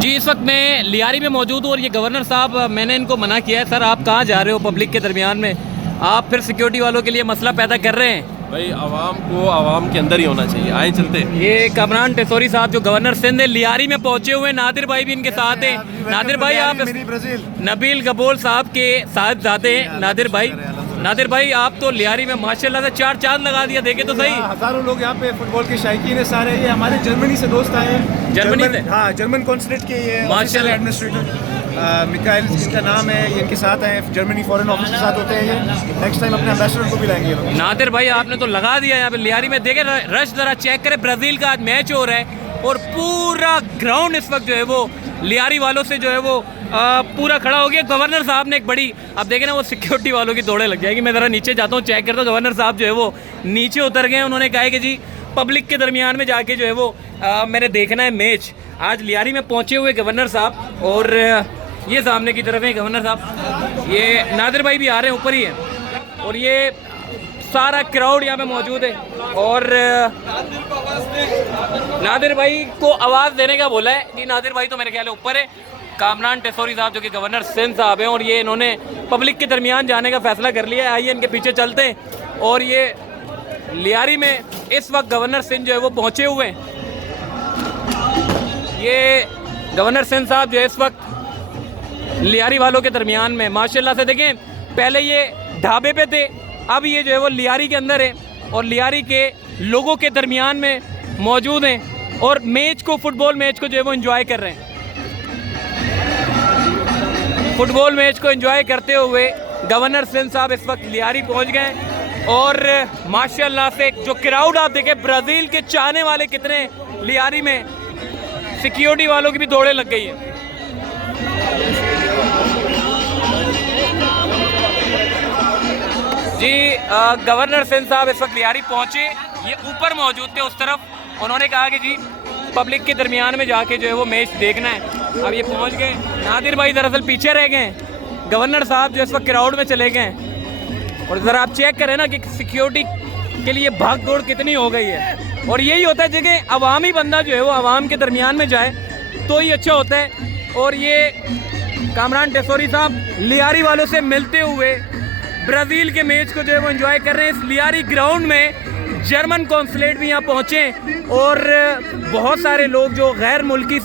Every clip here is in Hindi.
जी इस वक्त मैं लियारी में मौजूद हूँ और ये गवर्नर साहब, मैंने इनको मना किया है। सर आप कहाँ जा रहे हो पब्लिक के दरमियान में? आप फिर सिक्योरिटी वालों के लिए मसला पैदा कर रहे हैं। भाई आवाम को आवाम के अंदर ही होना चाहिए। आए चलते। ये कामरान टेसोरी साहब जो गवर्नर सिंध है लियारी में पहुंचे हुए, नादिर भाई भी इनके साथ हैं। नादिर भाई आप नबील गबोल साहब के साहबजादे हैं। नादिर भाई आप तो लियारी में माशाल्लाह से चार चांद लगा दिया, देखे तो सही। हजारों लोग यहाँ पे फुटबॉल के शायकीन है सारे। ये हमारे जर्मनी से दोस्त आए हैं। जर्मनी से? हाँ, जर्मन कॉन्सुलेट के ये माशाल्लाह एडमिनिस्ट्रेटर मिकाइल इनका नाम है। ये इनके साथ हैं, जर्मनी फॉरेन ऑफिस के साथ होते हैं। ये नेक्स्ट टाइम अपने एम्बेसडर को भी लाएंगे। नादिर भाई आपने तो लगा दिया यहाँ पे लियारी में। देखे रश जरा चेक करें, ब्राजील का आज मैच हो रहा है और पूरा ग्राउंड इस वक्त जो है वो लियारी वालों से जो है वो पूरा खड़ा हो गया। गवर्नर साहब ने एक बड़ी, अब देखें ना, वो सिक्योरिटी वालों की दौड़े लग जाएगी। मैं ज़रा नीचे जाता हूँ, चेक करता हूँ। गवर्नर साहब जो है वो नीचे उतर गए। उन्होंने कहा है कि जी पब्लिक के दरमियान में जाके जो है वो मैंने देखना है मैच। आज लियारी में पहुँचे हुए गवर्नर साहब, और ये सामने की तरफ है गवर्नर साहब। ये नादिर भाई भी आ रहे हैं, ऊपर ही है, और ये सारा क्राउड यहाँ पे मौजूद है। और नादिर भाई को आवाज़ देने का बोला है जी। नादिर भाई तो मेरे ख्याल है ऊपर है। कामरान टेसोरी साहब जो कि गवर्नर सिंध साहब हैं, और ये इन्होंने पब्लिक के दरमियान जाने का फैसला कर लिया है। आइए इनके पीछे चलते हैं। और ये लियारी में इस वक्त गवर्नर सिंध जो है वो पहुँचे हुए हैं। ये गवर्नर सिंध साहब जो है इस वक्त लियारी वालों के दरमियान में माशाल्लाह से, देखें पहले ये ढाबे पे थे, अब ये जो है वो लियारी के अंदर है और लियारी के लोगों के दरमियान में मौजूद हैं और मैच को, फुटबॉल मैच को जो है वो एंजॉय कर रहे हैं। फुटबॉल मैच को एंजॉय करते हुए गवर्नर सिंध साहब इस वक्त लियारी पहुंच गए। और माशाल्लाह से जो क्राउड आप देखें, ब्राज़ील के चाहने वाले कितने लियारी में, सिक्योरिटी वालों की भी दौड़े लग गई है। जी गवर्नर सिंध साहब इस वक्त लियारी पहुंचे, ये ऊपर मौजूद थे उस तरफ। उन्होंने कहा कि जी पब्लिक के दरमियान में जाके जो है वो मैच देखना है। अब ये पहुंच गए। नादिर भाई दरअसल पीछे रह गए। गवर्नर साहब जो इस वक्त क्राउड में चले गए। और ज़रा आप चेक करें ना कि सिक्योरिटी के लिए भाग दौड़ कितनी हो गई है। और यही होता है जगह अवामी बंदा जो है वो आवाम के दरमियान में जाए तो ही अच्छा होता है। और ये कामरान टेसोरी साहब लियारी वालों से मिलते हुए ब्राज़ील के मैच को जो है वो एंजॉय कर रहे हैं। इस लियारी ग्राउंड में जर्मन कॉन्सुलेट भी यहाँ पहुँचे और बहुत सारे लोग जो गैर मुल्की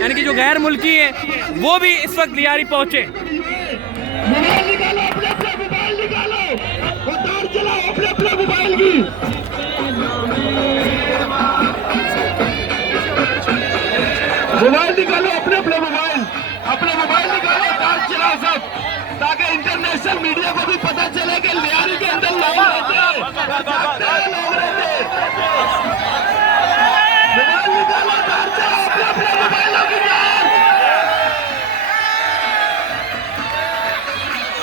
यानी कि जो गैर मुल्की हैं वो भी इस वक्त लियारी पहुँचे। मोबाइल निकालो, अपने मोबाइल निकालो, चार्ज चलाओ सब, ताकि इंटरनेशनल मीडिया को भी पता चले कि लियारी के अंदर लोग रहते हैं। मोबाइल निकालो, चार्ज चलाओ, अपने मोबाइलों की चार्ज।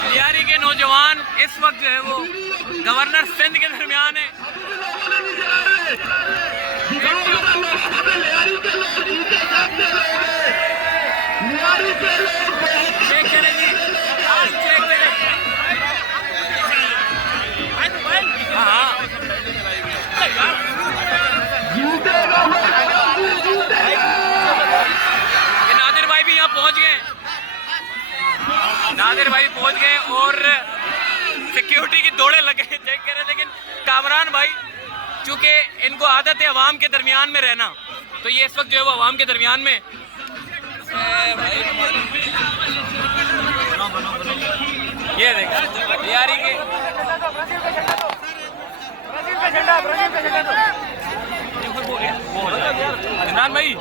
लियारी के नौजवान इस वक्त जो है वो गवर्नर सिंध के दरमियान है। लियारी के लोग इनके सामने लोग हैं। लियारी के लोग चेक करें जी, आज चेक करें। हाँ जीतेगा, जीतेगा। ये नादिर भाई भी यहाँ पहुँच गए। नादिर भाई पहुँच गए और सिक्योरिटी की दौड़े लगे, चेक करें। लेकिन कामरान भाई चूँकि इनको आदत है अवाम के दरमियान में रहना, तो ये इस वक्त जो है वो अवाम के दरमियान में ये देखा लियारी के इमरान भाई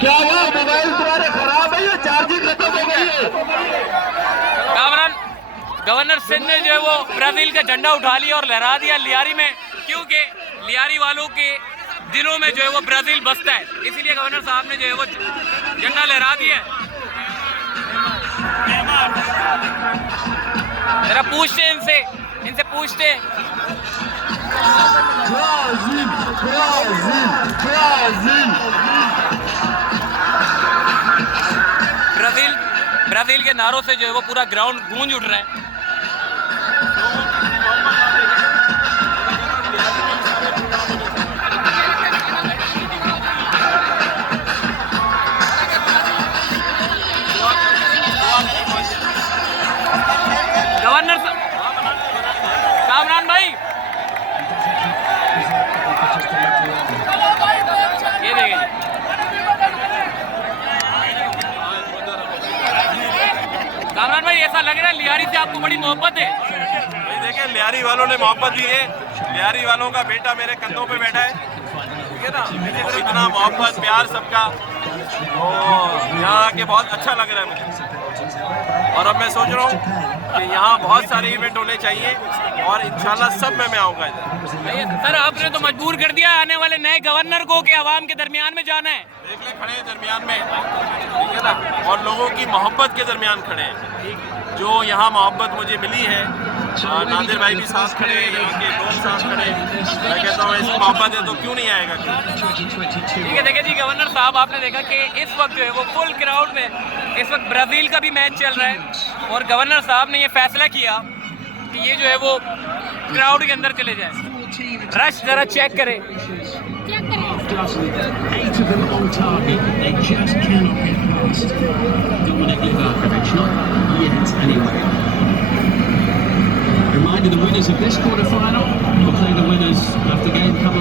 क्या हुआ? मोबाइल तुम्हारे खराब है या चार्जिंग खत्म हो गई है? कामरान गवर्नर सिंध ने जो है वो ब्राज़ील का झंडा उठा लिया और लहरा दिया लियारी में, क्योंकि लियारी वालों के दिलों में जो है वो ब्राज़ील बसता है, इसीलिए गवर्नर साहब ने जो है वो झंडा लहरा दिया है। जरा पूछते हैं इनसे पूछते हैं। ब्राज़ील के नारों से जो है वो पूरा ग्राउंड गूंज उठ रहा है। ऐसा लग रहा है लियारी से आपको बड़ी मोहब्बत है। भाई देखिए, लियारी वालों ने मोहब्बत दी है, लियारी वालों का बेटा मेरे कंधों पे बैठा है, ठीक है ना। और इतना मोहब्बत प्यार सबका, तो यहाँ आके बहुत अच्छा लग रहा है मुझे। और अब मैं सोच रहा हूँ कि यहाँ बहुत सारे इवेंट होने चाहिए और इंशाल्लाह सब में मैं आऊँगा इधर। सर आपने तो मजबूर कर दिया आने वाले नए गवर्नर को कि आवाम के दरमियान में जाना है। देख ले, खड़े हैं दरमियान में, ठीक है ना, और लोगों की मोहब्बत के दरमियान खड़े हैं। जो यहाँ मोहब्बत मुझे मिली है, नादिर भाई भी साथ खड़े हैं, यहाँ के लोग साथ खड़े हैं। मैं कहता हूँ ऐसी मोहब्बत है तो क्यों नहीं आएगा। ठीक है, देखिए जी गवर्नर साहब, आपने देखा कि इस वक्त जो है वो फुल क्राउड में इस वक्त ब्राज़ील का भी मैच चल रहा है और गवर्नर साहब ने ये फैसला किया कि ये जो है वो क्राउड के अंदर चले जाए। रश जरा चेक करें। 8 of them on target. They just cannot get past Dominik Livakovic. Not yet, anyway. Reminder: the winners of this quarter-final will play the winners of the game come